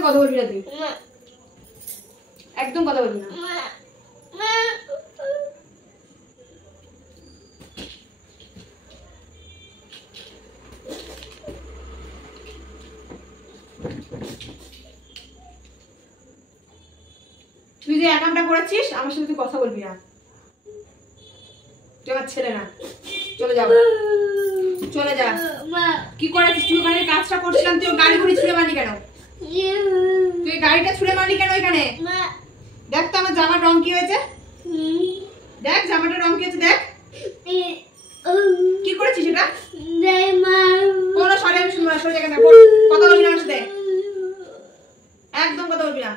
সাথে কথা বলবি না তুই, একদম কথা বলবি না। তুই যে একামটা করেছিস আমার সাথে তুই কথা বলবি না, তুই আমার ছেলে না, চলে যা, চলে যা। কি করেছিস তুই ওখানে? কাজটা করছিলাম, তুই গাড়ি ঘুরে ছুঁড়ে মারলি কেন? তুই গাড়িটা ছুঁড়ে মারলি কেন এখানে? দেখ তো আমার জামার রং কি হয়েছে, দেখ জামাটা রং কি হয়েছে, দেখ কি করেছিস এটা? কোনো সরে আমি শুনবো না, সরে জায়গা দেখ, কথা বলবি না আমার সাথে, একদম কথা বলবি না।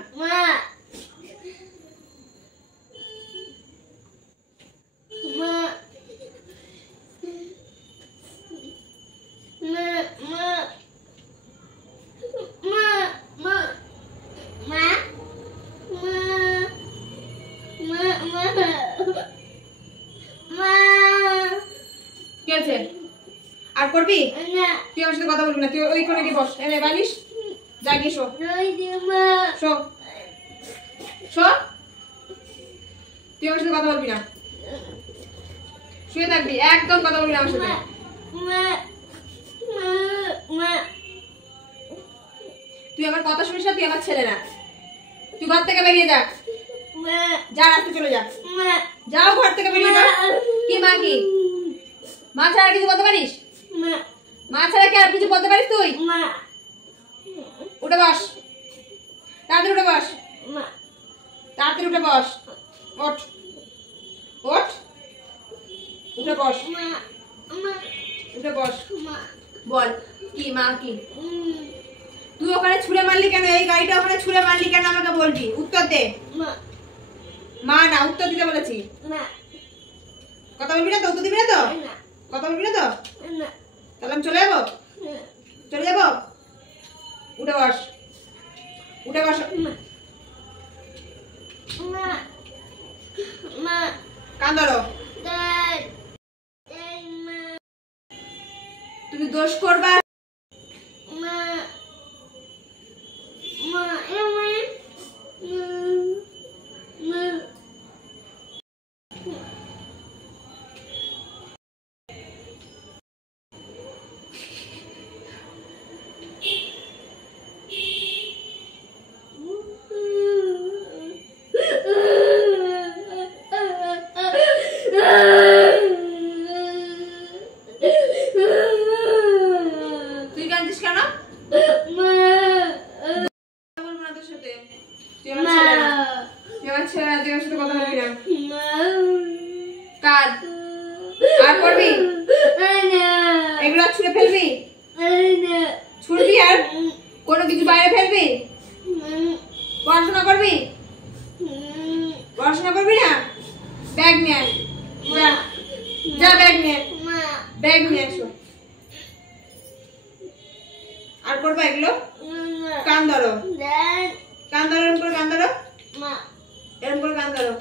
আর করবি? তুই আমার সাথে কথা বলবি না, তুই ওইখানে গিয়ে বস, এনে বালিশ যা গিয়ে শো, শো শো, তুই আমার সাথে কথা বলবি না, শুয়ে থাকবি, একদম কথা বলবি না আমার সাথে। তুই আমার কথা শুনিস না, তুই আমার ছেলে না, তুই ঘর থেকে বেরিয়ে যা, যা রাস্তা চলে যা, যাও ঘর থেকে বেরিয়ে যা। কি মা? কি মা ছাড়া কিছু বলতে পারিস? মা ছাড়া কি আর কিছু বলতে পারিস তুই? উঠে বস, তাড়াতাড়ি উঠে বস, তাড়াতাড়ি উঠে বস, ওঠ ওঠ, উঠে বস, উঠে বস, বল কি মা? কি তুই ওখানে ছুঁড়ে মারলি কেন? এই গাড়িটা ওখানে ছুঁড়ে মারলি কেন আমাকে বলবি, উত্তর দে। মা না, উত্তর দিতে বলেছি। কথা বলবি না তো? উত্তর দিবি না তো? কথা বলবি না তো? তাহলে আমি চলে যাবো, চলে যাবো, উঠে বস, উঠে বস, কান ধরো। তুমি দোষ করবা, তুই কাঁদছিস কেন? বলবো না তোর সাথে, তুই আমার ছেলে না, তুই আমার ছেলে না, তুই আমার সাথে কথা বলবি না। কাঁদ, আর করবি? এগুলো ছুঁড়ে ফেলবি, ছুড়বি আর কোনো কিছু বাইরে ফেলবি? পড়াশোনা করবি? পড়াশোনা করবি না? ব্যাগ নিয়ে আয়, যা যা, ব্যাগ নিয়ে, ব্যাগ নিয়ে আসো। আর করবা এগুলো? কান ধরো, কান ধরো, এরকম করে কান ধরো, এরকম করে কান ধরো।